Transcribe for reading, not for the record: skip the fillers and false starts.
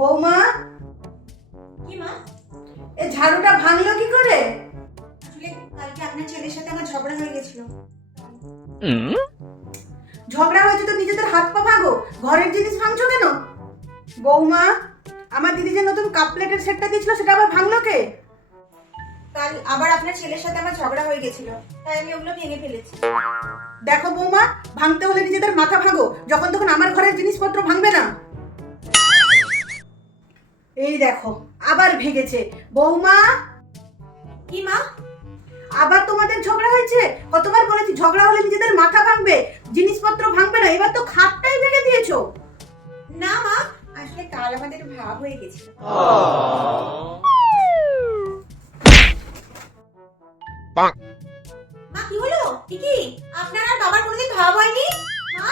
বৌমা, কি মা? এই ঝাড়ুটা ভাঙলো কি করে? আসলে কালকে আপনার ছেলের সাথে আমার ঝগড়া হয়ে গেছিল। ঝগড়া হয়েছে তো নিজেদের হাত পা ভাঙো, ঘরের জিনিস ভাঙছো কেন? বৌমা, আমার দিদি যে নতুন কাপ প্লেটের সেটটা দিয়েছিল সেটা আবার ভাঙলো কে? কাল আবার আপনার ছেলের সাথে আমার ঝগড়া হয়ে গেছিল, তাই আমি ওগুলো ভেঙে ফেলেছি। দেখো বৌমা, ভাঙতে হলে নিজেদের মাথা ভাঙো, যখন তখন আমার ঘরের জিনিসপত্র ভাঙবে না। এই দেখো আবার ভেঙেছে। বৌমা, কি মা? আবার তোমাদের ঝগড়া হয়েছে? কতবার বলেছি ঝগড়া হলে নিজেদের মাথা ভাঙবে, জিনিসপত্র ভাঙবে না, এবার তো খাটটাই ভেঙে দিয়েছো। না মা, আসলে কাল আমাদের ভাব হয়ে গেছিল। মা কি হলো? কি আপনার আর বাবার কোনোদিন ভাব হয়নি? মা